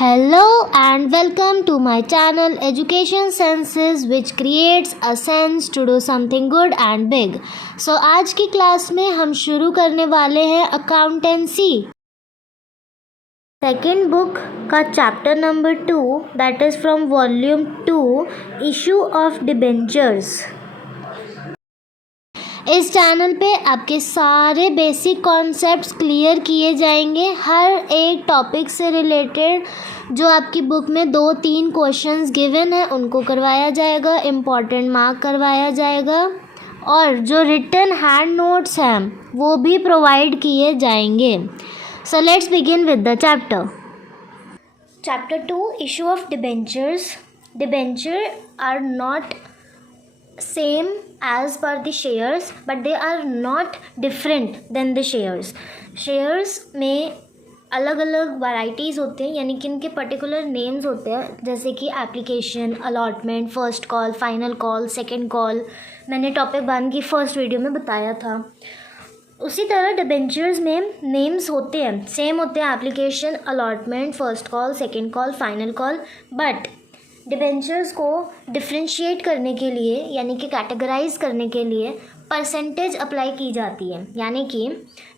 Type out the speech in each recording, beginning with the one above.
Hello and welcome to my channel Education Senses which creates a sense to do something good and big. So आज की class में हम शुरू करने वाले हैं अकाउंटेंसी सेकेंड बुक का chapter number 2 that is from volume 2 issue of debentures. इस चैनल पे आपके सारे बेसिक कॉन्सेप्ट्स क्लियर किए जाएंगे। हर एक टॉपिक से रिलेटेड जो आपकी बुक में 2-3 क्वेश्चंस गिवन है उनको करवाया जाएगा, इम्पॉर्टेंट मार्क करवाया जाएगा और जो रिटन हैंड नोट्स हैं वो भी प्रोवाइड किए जाएंगे। So let's begin with the chapter 2 issue of debentures. Debenture are not same as per the shares but they are not different than the shares में अलग अलग वैराइटीज़ होते हैं, यानी कि इनके पर्टिकुलर नेम्स होते हैं, जैसे कि application, allotment, first call, final call, second call. मैंने टॉपिक 1 की फर्स्ट वीडियो में बताया था। उसी तरह डिबेंचर्स में नेम्स होते हैं, सेम होते हैं, application, allotment, first call, second call, final call. But debentures को डिफ्रेंशिएट करने के लिए यानी कि कैटेगराइज करने के लिए परसेंटेज अप्लाई की जाती है, यानी कि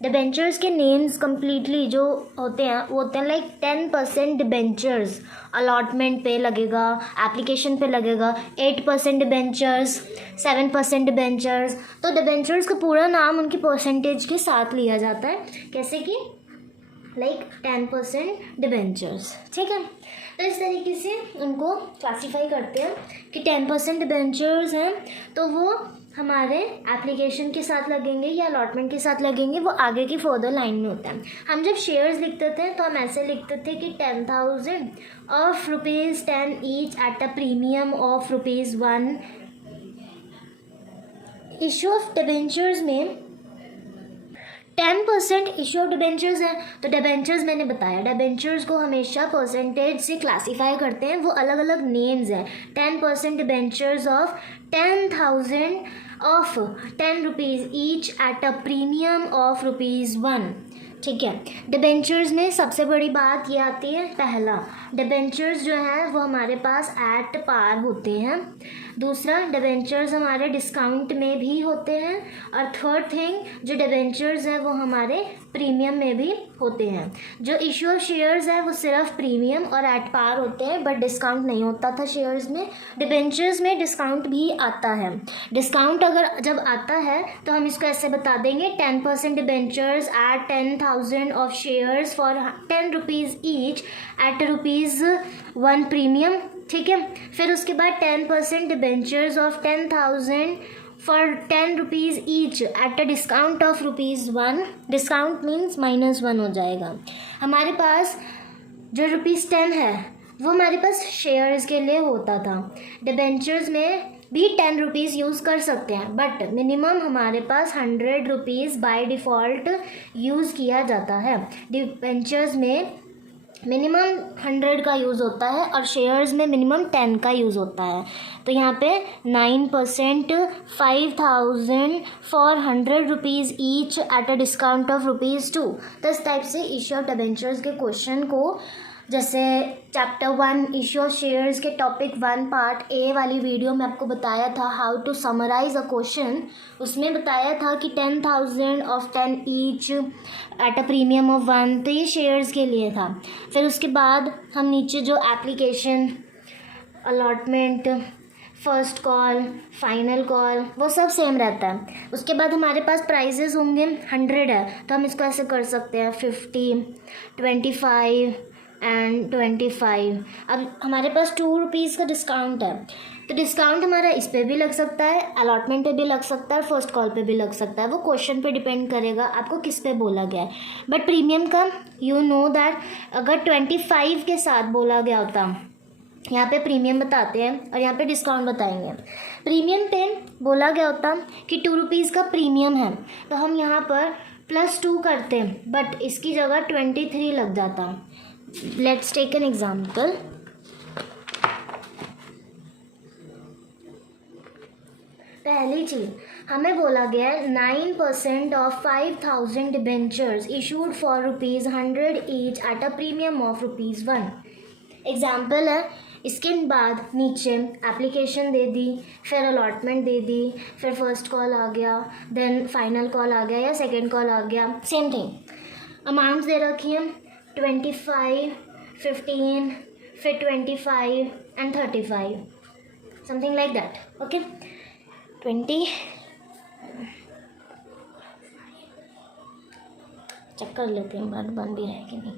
डिबेंचर्स के नेम्स कम्प्लीटली जो होते हैं वो होते हैं लाइक 10% डिबेंचर्स अलॉटमेंट पे लगेगा, एप्लीकेशन पे लगेगा, 8% डिबेंचर्स, 7% डिबेंचर्स। तो डिबेंचर्स का पूरा नाम उनकी परसेंटेज के साथ लिया जाता है, कैसे कि लाइक 10% डिबेंचर्स। ठीक है, तो इस तरीके से उनको क्लासीफाई करते हैं कि 10% डिबेंचर्स हैं तो वो हमारे एप्लीकेशन के साथ लगेंगे या अलॉटमेंट के साथ लगेंगे, वो आगे की फर्दर लाइन में होता है। हम जब शेयर्स लिखते थे तो हम ऐसे लिखते थे कि 10,000 of ₹10 each at a premium of ₹1। Issue of debentures में 10% इशू ऑफ डिबेंचर्स है, तो डिबेंचर्स मैंने बताया, डिबेंचर्स को हमेशा परसेंटेज से क्लासीफाई करते हैं, वो अलग अलग नेम्स हैं। 10% debentures of 10,000 of ₹10 each at a premium of ₹1। ठीक है, डिबेंचर्स में सबसे बड़ी बात ये आती है, पहला डिबेंचर्स जो है वो हमारे पास एट पार होते हैं, दूसरा डिबेंचर्स हमारे डिस्काउंट में भी होते हैं, और थर्ड थिंग जो डिबेंचर्स हैं वो हमारे प्रीमियम में भी होते हैं। जो इशू ऑफ शेयर्स है वो सिर्फ प्रीमियम और एट पार होते हैं, बट डिस्काउंट नहीं होता था शेयर्स में। डिबेंचर्स में डिस्काउंट भी आता है। डिस्काउंट अगर जब आता है तो हम इसको ऐसे बता देंगे, 10% debentures at 10,000 of shares for ₹10 each at ₹1 premium. ठीक है, फिर उसके बाद 10% debentures of 10,000 for ₹10 each at a discount of ₹1। Discount means -1 हो जाएगा। हमारे पास जो ₹10 है वो हमारे पास शेयर्स के लिए होता था। डिबेंचर्स में भी ₹10 यूज़ कर सकते हैं, बट मिनिमम हमारे पास ₹100 बाय डिफ़ॉल्ट यूज़ किया जाता है। डिबेंचर्स में मिनिमम 100 का यूज़ होता है और शेयर्स में मिनिमम 10 का यूज़ होता है। तो यहाँ पे 9% 5,000 for ₹100 each at a discount of ₹2। तो इस टाइप से इशू ऑफ डिबेंचर्स के क्वेश्चन को, जैसे चैप्टर 1 इशू ऑफ शेयर्स के टॉपिक 1 पार्ट ए वाली वीडियो में आपको बताया था how to summarise a question, उसमें बताया था कि 10,000 of 10 each at a premium of 1, तो ये शेयर्स के लिए था। फिर उसके बाद हम नीचे जो application, allotment, first call, final call, वो सब सेम रहता है। उसके बाद हमारे पास प्राइजेस होंगे, 100 है तो हम इसको ऐसे कर सकते हैं 50, 25 एंड 25। अब हमारे पास ₹2 का डिस्काउंट है, तो डिस्काउंट हमारा इस पे भी लग सकता है, अलॉटमेंट पे भी लग सकता है, फर्स्ट कॉल पे भी लग सकता है, वो क्वेश्चन पे डिपेंड करेगा आपको किस पे बोला गया है। बट प्रीमियम का यू नो दैट अगर 25 के साथ बोला गया होता, यहाँ पे प्रीमियम बताते हैं और यहाँ पे डिस्काउंट बताएंगे। प्रीमियम पे बोला गया होता कि ₹2 का प्रीमियम है, तो हम यहाँ पर +2 करते, बट इसकी जगह 23 लग जाता। Let's take an example. पहली चीज़ हमें बोला गया है 9% of 5,000 debentures issued for ₹100 each at a premium of ₹1। Example है, इसके बाद नीचे एप्लीकेशन दे दी, फिर अलॉटमेंट दे दी, फिर फर्स्ट कॉल आ गया, देन फाइनल कॉल आ गया या सेकंड कॉल आ गया, सेम थिंग। अमाउंट्स दे रखी हैं 25, 15, फिर 25 and 35, something like that. Okay, 20, check कर लेते हैं बन भी है कि नहीं।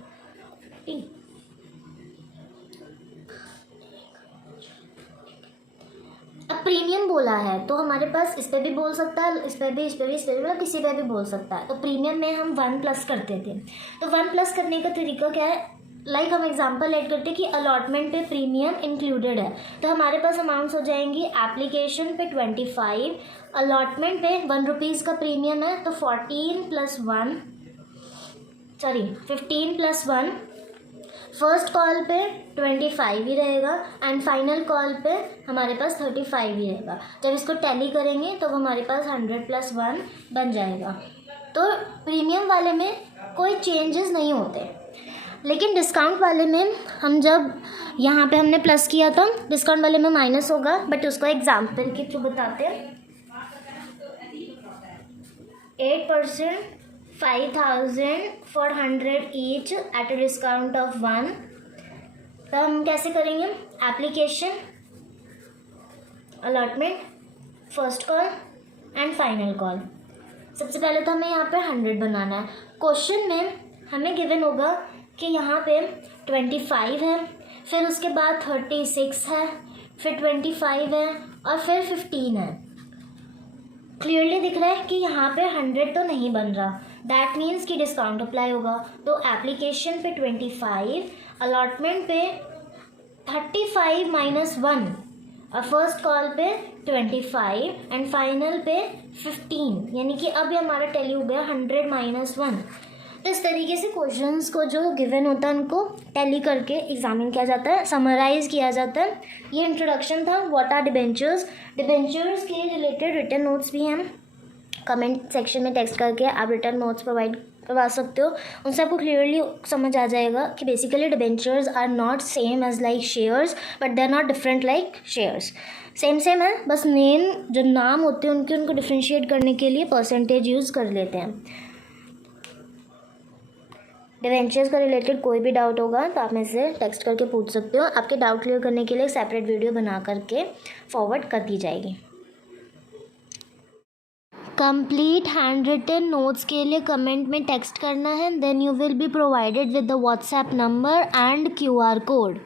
अब प्रीमियम बोला है तो हमारे पास इस पे भी बोल सकता है, इस पे भी, मतलब किसी पे भी बोल सकता है। तो प्रीमियम में हम 1 प्लस करते थे, तो 1 प्लस करने का तरीका क्या है, लाइक हम एग्जांपल ऐड करते हैं कि अलॉटमेंट पे प्रीमियम इंक्लूडेड है, तो हमारे पास अमाउंट्स हो जाएंगी एप्लीकेशन पे 25, अलॉटमेंट पे 1 रुपीज़ का प्रीमियम है तो 15 + 1, फर्स्ट कॉल पे 25 ही रहेगा एंड फाइनल कॉल पे हमारे पास 35 ही रहेगा। जब इसको टैली करेंगे तो हमारे पास 100 + 1 बन जाएगा। तो प्रीमियम वाले में कोई चेंजेस नहीं होते, लेकिन डिस्काउंट वाले में हम जब यहाँ पे हमने प्लस किया था, डिस्काउंट वाले में माइनस होगा, बट उसको एग्जाम्पल के थ्रू बताते हैं। 8%, 5,000 for 100 each at a discount of 1। तो हम कैसे करेंगे, application, allotment, first call and final call. सबसे पहले तो हमें यहाँ पे 100 बनाना है। क्वेश्चन में हमें गिवन होगा कि यहाँ पे 25 है, फिर उसके बाद 36 है, फिर 25 है और फिर 15 है। क्लियरली दिख रहा है कि यहाँ पे 100 तो नहीं बन रहा, दैट मीन्स कि डिस्काउंट अप्लाई होगा। तो एप्लीकेशन पे 25, अलॉटमेंट पे 35 - 1 और फर्स्ट कॉल पे 25 एंड फाइनल पे 15, यानी कि अब ये हमारा टैली हो गया 100 - 1। तो इस तरीके से क्वेश्चंस को जो गिवन होता है उनको टैली करके एग्जामिन किया जाता है, समराइज किया जाता है। ये इंट्रोडक्शन था व्हाट आर डिबेंचर्स। डिबेंचर्स के रिलेटेड रिटन नोट्स भी हैं, कमेंट सेक्शन में टेक्स्ट करके आप रिटन नोट्स प्रोवाइड करवा सकते हो। उनसे आपको क्लियरली समझ आ जाएगा कि basically debentures are not same as like shares, but they are not different like shares. Same है, बस नेम जो नाम होते हैं उनको डिफ्रेंशिएट करने के लिए परसेंटेज यूज़ कर लेते हैं। डिबेंचर्स का रिलेटेड कोई भी डाउट होगा तो आप मेरे से टेक्स्ट करके पूछ सकते हो। आपके डाउट क्लियर करने के लिए सेपरेट वीडियो बना करके फॉरवर्ड कर दी जाएगी। कंप्लीट हैंड रिटन नोट्स के लिए कमेंट में टेक्स्ट करना है, then you will be provided with the WhatsApp number and QR code.